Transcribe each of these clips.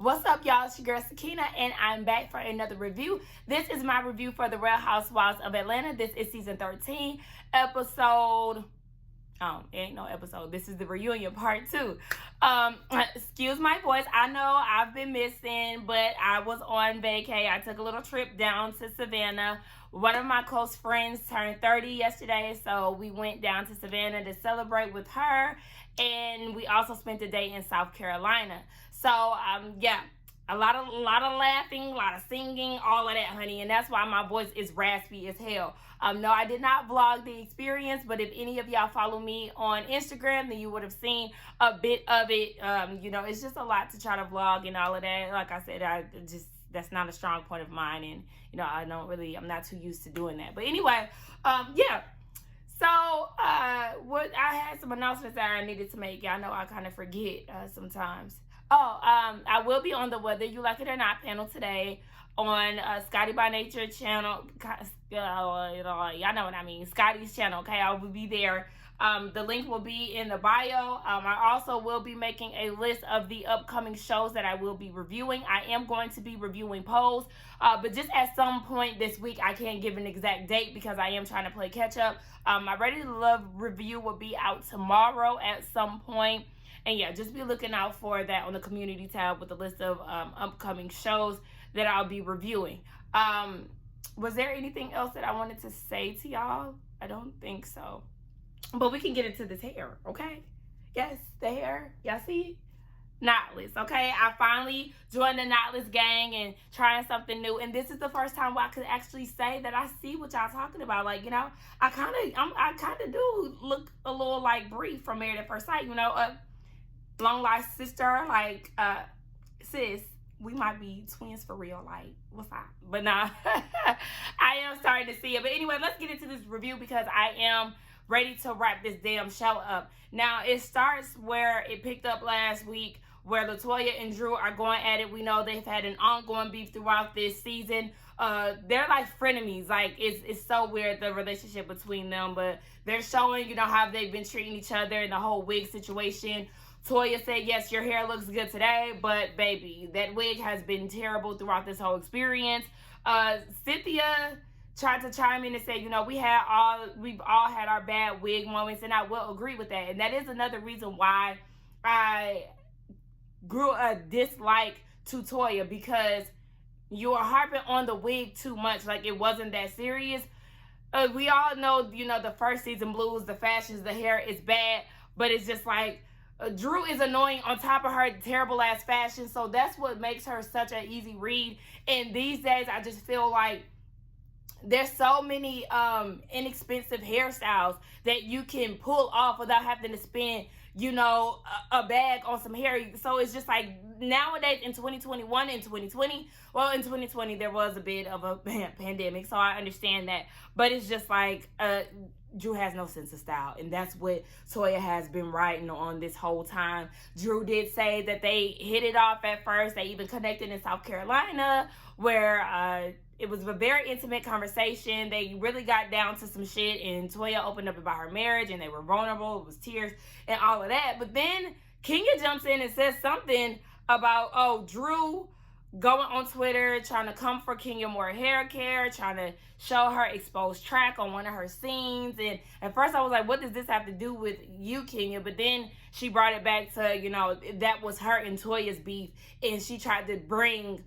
What's up, y'all? It's your girl Sakina, and I'm back for another review. This is my review for the Real Housewives of Atlanta. This is season 13, episode... Oh, it ain't no episode. This is the reunion part 2. Excuse my voice. I know I've been missing, but I was on vacay. I took a little trip down to Savannah. One of my close friends turned 30 yesterday, so we went down to Savannah to celebrate with her, and we also spent the day in South Carolina. So, yeah. A lot of laughing, a lot of singing, all of that, honey. And that's why my voice is raspy as hell. No, I did not vlog the experience, but if any of y'all follow me on Instagram, then you would have seen a bit of it. You know, it's just a lot to try to vlog and all of that. Like I said, that's not a strong point of mine. And, you know, I'm not too used to doing that. But anyway, yeah. So, what I had some announcements that I needed to make. Y'all know I kind of forget sometimes. I will be on the Whether You Like It or Not panel today on Scotty by Nature channel. Y'all know what I mean. Scotty's channel, okay? I will be there. The link will be in the bio. I also will be making a list of the upcoming shows that I will be reviewing. I am going to be reviewing polls, but just at some point this week, I can't give an exact date because I am trying to play catch up. My Ready to Love review will be out tomorrow at some point. And yeah, just be looking out for that on the community tab with a list of upcoming shows that I'll be reviewing. Was there anything else that I wanted to say to y'all? I don't think so. But we can get into this hair, okay? Yes, the hair. Y'all see? Knotless, okay? I finally joined the knotless gang and trying something new. And this is the first time where I could actually say that I see what y'all talking about. Like, you know, I kind of do look a little like Bree from Married at First Sight, you know? Long life sister, like, sis, we might be twins for real, like, what's up? But nah, I am starting to see it. But anyway, let's get into this review because I am ready to wrap this damn show up. Now, it starts where it picked up last week, where LaToya and Drew are going at it. We know they've had an ongoing beef throughout this season. They're like frenemies. Like, it's so weird, the relationship between them. But they're showing, you know, how they've been treating each other in the whole wig situation. Toya said, yes, your hair looks good today, but baby, that wig has been terrible throughout this whole experience. Cynthia tried to chime in and say, you know, we've all had our bad wig moments, and I will agree with that. And that is another reason why I grew a dislike to Toya, because you are harping on the wig too much, like it wasn't that serious. We all know, you know, the first season blues, the fashions, the hair is bad, but it's just like, Drew is annoying on top of her terrible ass fashion, so that's what makes her such an easy read. And these days, I just feel like there's so many inexpensive hairstyles that you can pull off without having to spend, you know, a bag on some hair. So it's just like nowadays in 2021 and 2020, well, in 2020 there was a bit of a pandemic, so I understand that, but it's just like Drew has no sense of style, and that's what Toya has been writing on this whole time. Drew did say that they hit it off at first. They even connected in South Carolina, where it was a very intimate conversation. They really got down to some shit, and Toya opened up about her marriage, and they were vulnerable. It was tears and all of that. But then Kenya jumps in and says something about, oh, Drew going on Twitter, trying to come for Kenya more hair care, trying to show her exposed track on one of her scenes. And at first I was like, what does this have to do with you, Kenya? But then she brought it back to, you know, that was her and Toya's beef, and she tried to bring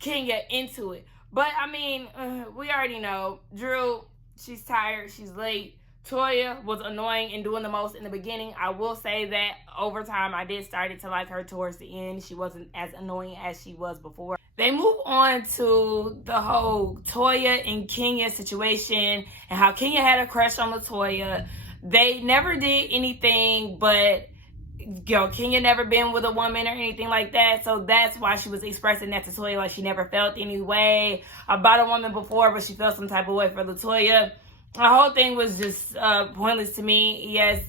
Kenya into it. But, I mean, we already know. Drew, she's tired, she's late. Toya was annoying and doing the most in the beginning. I will say that over time, I did start to like her towards the end. She wasn't as annoying as she was before. They move on to the whole Toya and Kenya situation and how Kenya had a crush on LaToya. They never did anything, but you know, Kenya never been with a woman or anything like that, so that's why she was expressing that to Toya, like she never felt any way about a woman before, but she felt some type of way for LaToya. The whole thing was just pointless to me. Yes,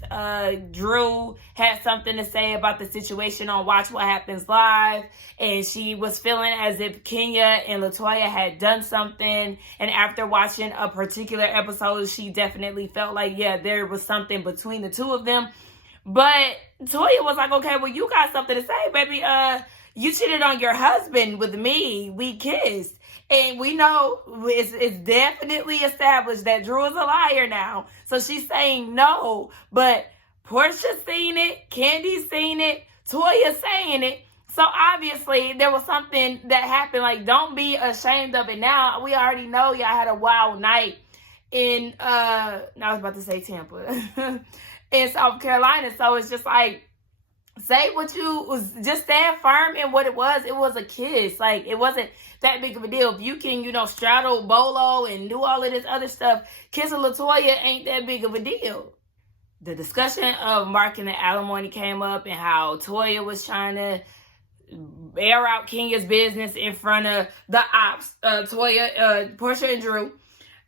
Drew had something to say about the situation on Watch What Happens Live, and she was feeling as if Kenya and LaToya had done something, and after watching a particular episode, she definitely felt like, yeah, there was something between the two of them. But Toya was like, okay, well, you got something to say, baby. you cheated on your husband with me. We kissed. And we know it's definitely established that Drew is a liar now. So she's saying no. But Portia's seen it. Candy's seen it. Toya's saying it. So obviously there was something that happened. Like, don't be ashamed of it now. We already know y'all had a wild night in, I was about to say Tampa, in South Carolina. So it's just like, say what you was, just stand firm in what it was. It was a kiss. Like, it wasn't that big of a deal. If you can, straddle Bolo and do all of this other stuff, kissing LaToya ain't that big of a deal. The discussion of Mark and the alimony came up and how Toya was trying to air out Kenya's business in front of the ops, Portia and Drew.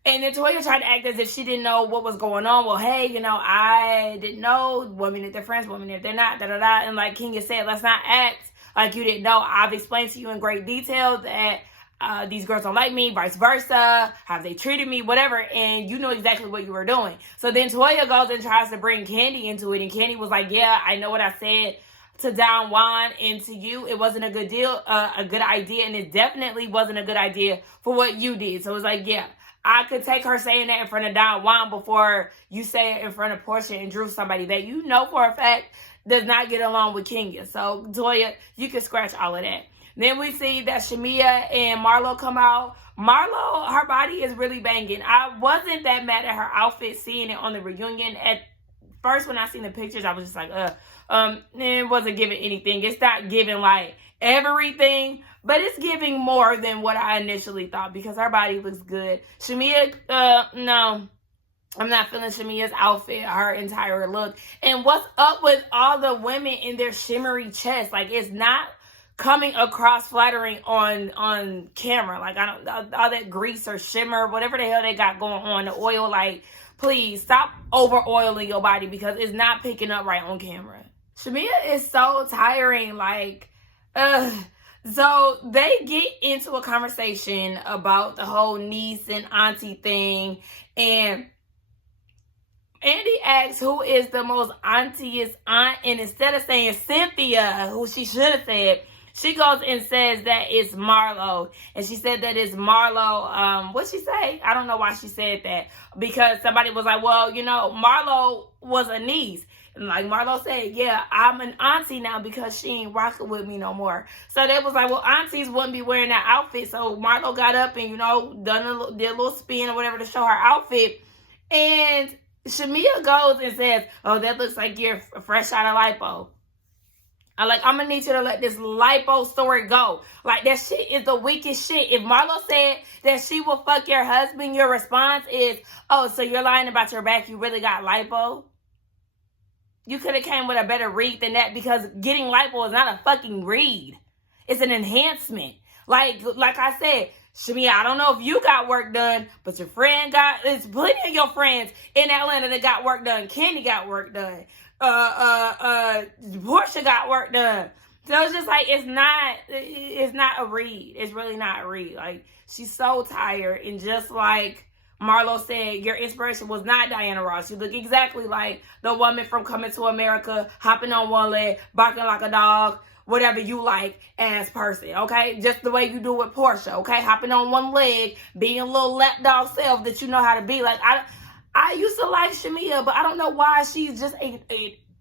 And then Toya tried to act as if she didn't know what was going on. Well, hey, I didn't know. 1 minute they're friends, 1 minute they're not, da-da-da. And like Kenya said, let's not act like you didn't know. I've explained to you in great detail that these girls don't like me, vice versa, how they treated me, whatever. And you know exactly what you were doing. So then Toya goes and tries to bring Candy into it. And Candy was like, yeah, I know what I said to Don Juan and to you. It wasn't a good deal, a good idea. And it definitely wasn't a good idea for what you did. So it was like, yeah, I could take her saying that in front of Don Juan before you say it in front of Portia and Drew, somebody that you know for a fact does not get along with Kenya. So, Toya, you can scratch all of that. Then we see that Shamia and Marlo come out. Marlo, her body is really banging. I wasn't that mad at her outfit seeing it on the reunion. At first, when I seen the pictures, I was just like, it wasn't giving anything. It's not giving, like, everything, but it's giving more than what I initially thought because her body looks good. Shamia, no, I'm not feeling Shamia's outfit, her entire look. And what's up with all the women in their shimmery chest? Like, it's not coming across flattering on camera. Like, I don't, all that grease or shimmer, whatever the hell they got going on, the oil, like, please stop over oiling your body because it's not picking up right on camera. Shamia is so tiring, like, so they get into a conversation about the whole niece and auntie thing, and Andy asks who is the most auntiest aunt, and instead of saying Cynthia, who she should have said, she goes and says that it's Marlo. And she said that it's Marlo. What'd she say? I don't know why she said that. Because somebody was like, well, Marlo was a niece. And like Marlo said, yeah, I'm an auntie now because she ain't rocking with me no more. So they was like, well, aunties wouldn't be wearing that outfit. So Marlo got up and, did a little spin or whatever to show her outfit. And Shamia goes and says, oh, that looks like you're fresh out of lipo. I'm going to need you to let this lipo story go. Like, that shit is the weakest shit. If Marlo said that she will fuck your husband, your response is, oh, so you're lying about your back, you really got lipo? You could have came with a better read than that because getting lipo is not a fucking read. It's an enhancement. Like I said, Shamia, I don't know if you got work done, but your friend there's plenty of your friends in Atlanta that got work done. Candy got work done. Portia got work done. So it's just like, it's not a read. It's really not a read. Like, she's so tired. And just like Marlo said, your inspiration was not Diana Ross. You look exactly like the woman from Coming to America, hopping on one leg, barking like a dog, whatever you like as person, okay? Just the way you do with Portia, okay? Hopping on one leg, being a little lapdog self that you know how to be. Like, I used to like Shamia, but I don't know why she's just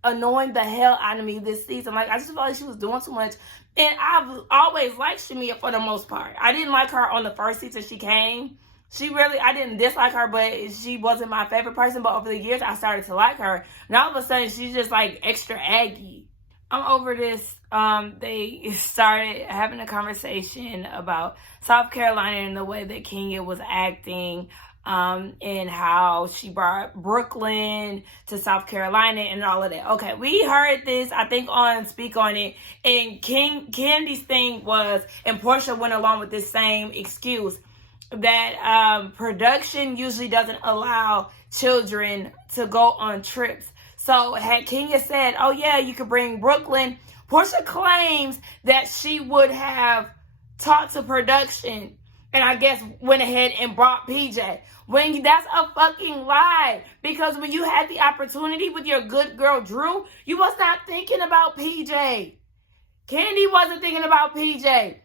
annoying the hell out of me this season. Like, I just felt like she was doing too much. And I've always liked Shamia for the most part. I didn't like her on the first season she came. I didn't dislike her, but she wasn't my favorite person. But over the years, I started to like her. And all of a sudden, she's just like extra aggy. I'm over this. They started having a conversation about South Carolina and the way that Kenya was acting. And how she brought Brooklyn to South Carolina and all of that. Okay, we heard this, I think, on Speak On It. And Candy's thing was, and Portia went along with this same excuse, that production usually doesn't allow children to go on trips. So had Kenya said, oh yeah, you could bring Brooklyn, Portia claims that she would have talked to production and I guess went ahead and brought PJ. When that's a fucking lie. Because when you had the opportunity with your good girl Drew, you was not thinking about PJ. Kandi wasn't thinking about PJ.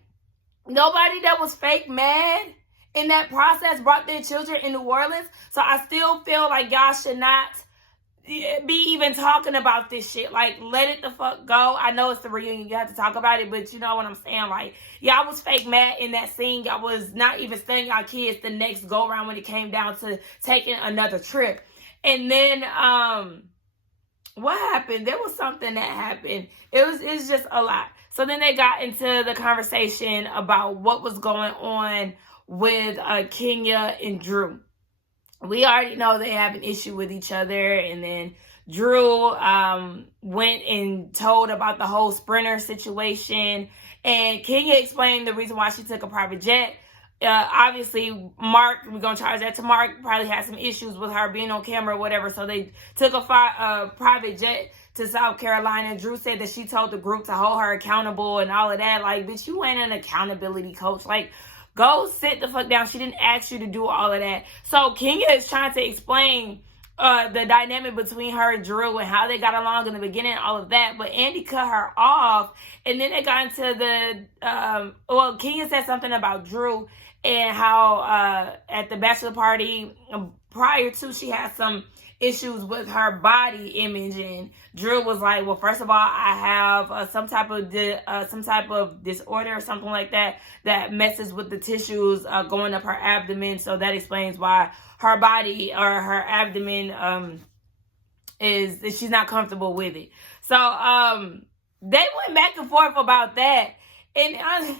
Nobody that was fake mad in that process brought their children in New Orleans. So I still feel like y'all should not be even talking about this shit. Like, let it the fuck go. I know it's the reunion, you have to talk about it, but you know what I'm saying? Like, y'all was fake mad in that scene. Y'all was not even studying y'all kids the next go around when it came down to taking another trip. And then what happened? There was something that happened. It's just a lot. So then they got into the conversation about what was going on with Kenya and Drew. We already know they have an issue with each other. And then Drew went and told about the whole Sprinter situation. And Kenya explained the reason why she took a private jet. Obviously, Mark, we're going to charge that to Mark, probably had some issues with her being on camera or whatever. So they took a private jet to South Carolina. Drew said that she told the group to hold her accountable and all of that. Like, bitch, you ain't an accountability coach. Like, go sit the fuck down. She didn't ask you to do all of that. So Kenya is trying to explain the dynamic between her and Drew and how they got along in the beginning, all of that. But Andy cut her off. And then they got into the, Kenya said something about Drew and how at the bachelor party prior to, she had some issues with her body image, and Drew was like, well, first of all, I have some type of disorder or something like that messes with the tissues going up her abdomen, so that explains why her body or her abdomen is she's not comfortable with it. So they went back and forth about that, and I'm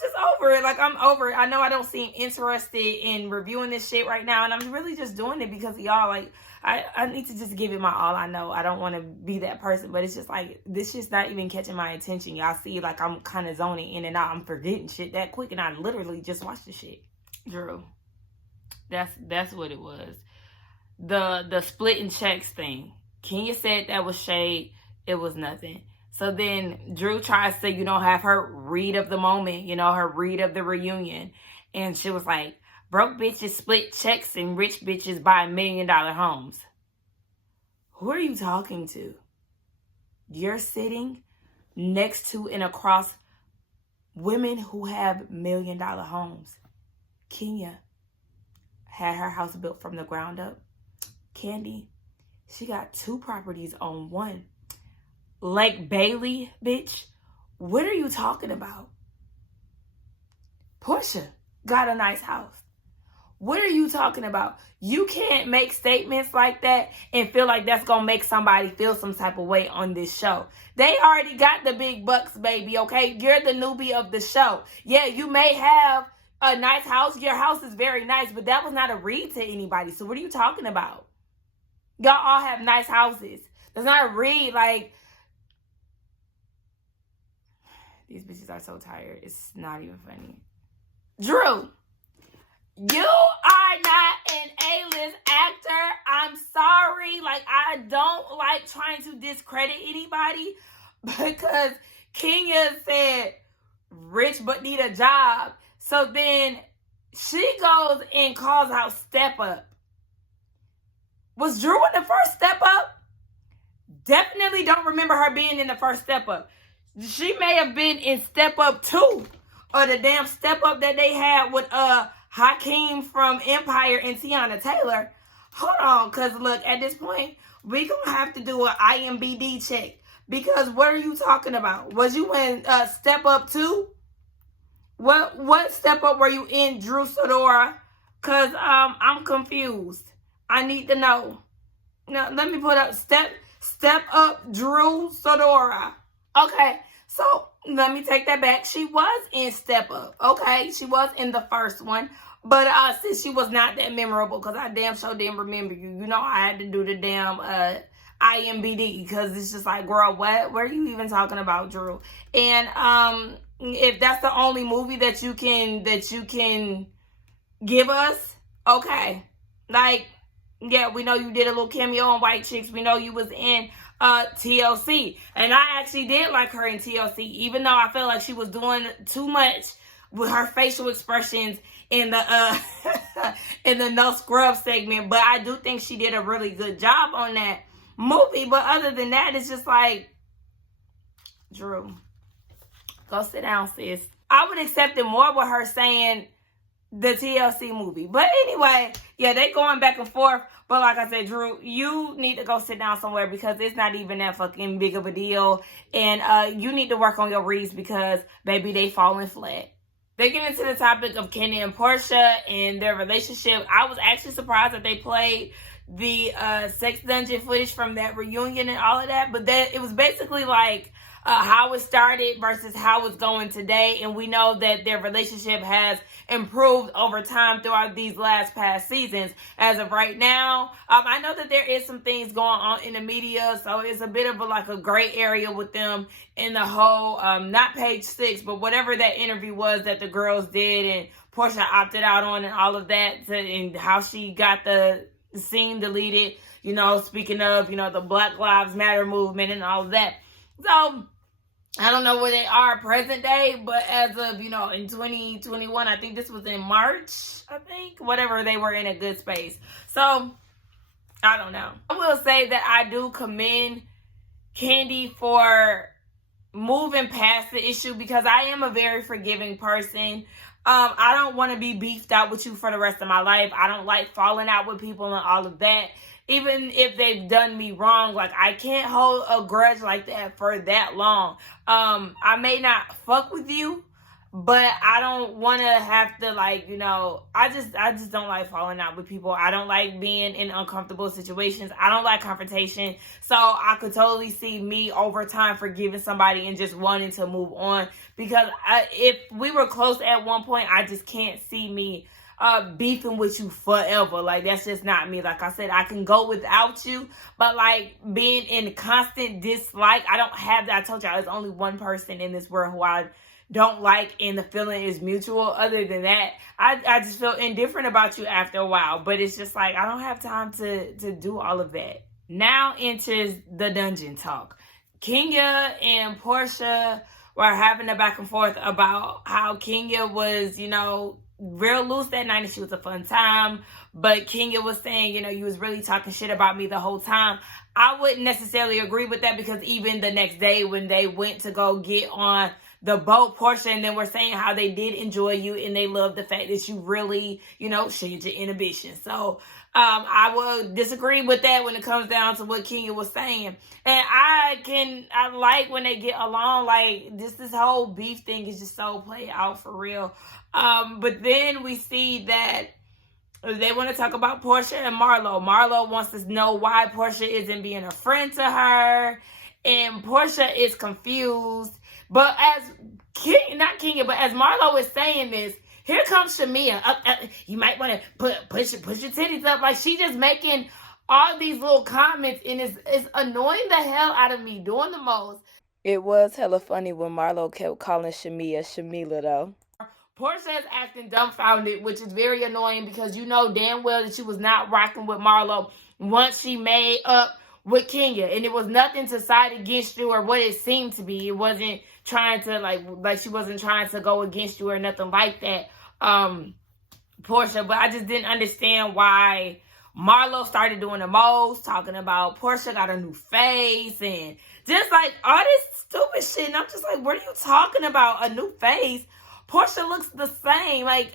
just over it. Like, I'm over it. I know I don't seem interested in reviewing this shit right now, and I'm really just doing it because of y'all. Like, I need to just give it my all. I know I don't want to be that person, but it's just like, this shit's not even catching my attention. Y'all see, like, I'm kind of zoning in and out. I'm forgetting shit that quick, and I literally just watched the shit. Drew. That's what it was. The splitting checks thing. Kenya said that was shade. It was nothing. So then Drew tries to, have her read of the moment, her read of the reunion. And she was like, broke bitches split checks and rich bitches buy $1 million homes. Who are you talking to? You're sitting next to and across women who have $1 million homes. Kenya had her house built from the ground up. Kandi, she got 2 properties on one. Lake Bailey, bitch. What are you talking about? Portia got a nice house. What are you talking about? You can't make statements like that and feel like that's going to make somebody feel some type of way on this show. They already got the big bucks, baby, okay? You're the newbie of the show. Yeah, you may have a nice house. Your house is very nice, but that was not a read to anybody. So what are you talking about? Y'all all have nice houses. That's not a read. Like, these bitches are so tired. It's not even funny. Drew, you are not an A-list actor. I'm sorry. Like, I don't like trying to discredit anybody because Kenya said rich but need a job. So then she goes and calls out Step Up. Was Drew in the first Step Up? Definitely don't remember her being in the first Step Up. She may have been in Step Up 2 or the damn Step Up that they had with Hakeem from Empire and Tiana Taylor. Hold on, because look, at this point, we're going to have to do an IMBD check. Because what are you talking about? Was you in Step Up 2? What Step Up were you in, Drew Sidora? Because I'm confused. I need to know. Now, let me put up Step Up Drew Sidora. Okay, so let me take that back. She was in Step Up. Okay, she was in the first one. But since she was not that memorable, because I damn sure didn't remember you. I had to do the damn IMBD because it's just like, girl, what are you even talking about, Drew? And if that's the only movie that you can give us, okay. Like, yeah, we know you did a little cameo on White Chicks. We know you was in TLC. And I actually did like her in TLC, even though I felt like she was doing too much with her facial expressions in the in the No Scrub segment. But I do think she did a really good job on that movie. But other than that, it's just like, Drew, Go sit down, sis. I would accept it more with her saying the TLC movie. But anyway, yeah, they going back and forth. But like I said, Drew, you need to go sit down somewhere because it's not even that fucking big of a deal. And you need to work on your reads because, baby, they falling flat. They get into the topic of Kenny and Portia and their relationship. I was actually surprised that they played the sex dungeon footage from that reunion and all of that. But that it was basically like how it started versus how it's going today. And we know that their relationship has improved over time throughout these past seasons. As of right now, I know that there is some things going on in the media, so it's a bit of a gray area with them in the whole, not page 6, but whatever that interview was that the girls did and Portia opted out on and all of that, and how she got the scene deleted, you know, speaking of, you know, the Black Lives Matter movement and all of that. So I don't know where they are present day, but as of, you know, in 2021, I think this was in March, whatever, they were in a good space. So, I don't know. I will say that I do commend Candy for moving past the issue because I am a very forgiving person. I don't want to be beefed out with you for the rest of my life. I don't like falling out with people and all of that. Even if they've done me wrong, like, I can't hold a grudge like that for that long. I may not fuck with you, but I don't want to have to, like, you know, I just don't like falling out with people. I don't like being in uncomfortable situations. I don't like confrontation. So I could totally see me over time forgiving somebody and just wanting to move on. Because if we were close at one point, I just can't see me beefing with you forever. Like, that's just not me. Like I said, I can go without you, but like being in constant dislike, I don't have that. I told y'all, there's only one person in this world who I don't like, and the feeling is mutual. Other than that, I just feel indifferent about you after a while. But it's just like, I don't have time to do all of that. Now enters the dungeon talk. Kenya and Portia were having a back and forth about how Kenya was, you know, real loose that night and she was a fun time. But Kenya was saying, you know, you was really talking shit about me the whole time. I wouldn't necessarily agree with that because even the next day when they went to go get on the boat, Portia and then were saying how they did enjoy you and they loved the fact that you really, you know, shared your inhibitions. So I will disagree with that when it comes down to what Kenya was saying. And I like when they get along. Like, this whole beef thing is just so played out for real. But then we see that they want to talk about Portia and Marlo. Marlo wants to know why Portia isn't being a friend to her. And Portia is confused. But as as Marlo is saying this, here comes Shamia. You might want to push your titties up. Like, she just making all these little comments, and it's annoying the hell out of me, doing the most. It was hella funny when Marlo kept calling Shamila, though. Portia is acting dumbfounded, which is very annoying because you know damn well that she was not rocking with Marlo once she made up with Kenya. And it was nothing to side against you or what it seemed to be. It wasn't trying to, like she wasn't trying to go against you or nothing like that, Portia. But I just didn't understand why Marlo started doing the most, talking about Portia got a new face and just like all this stupid shit. And I'm just like, what are you talking about? A new face? Portia looks the same. Like,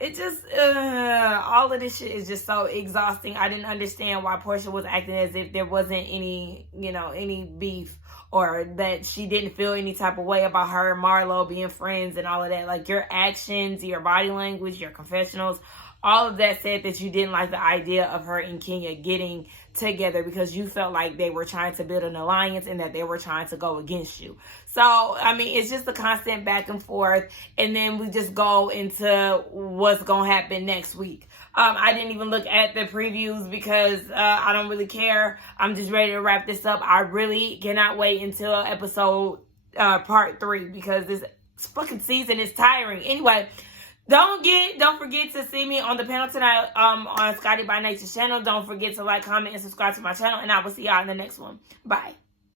it just, all of this shit is just so exhausting. I didn't understand why Portia was acting as if there wasn't any, you know, any beef or that she didn't feel any type of way about her and Marlo being friends and all of that. Like, your actions, your body language, your confessionals, all of that said that you didn't like the idea of her and Kenya getting together because you felt like they were trying to build an alliance and that they were trying to go against you. So, I mean, it's just a constant back and forth. And then we just go into what's going to happen next week. I didn't even look at the previews because I don't really care. I'm just ready to wrap this up. I really cannot wait until episode part 3 because this fucking season is tiring. Anyway, don't forget to see me on the panel tonight on Scotty by Nature's channel. Don't forget to like, comment, and subscribe to my channel. And I will see y'all in the next one. Bye.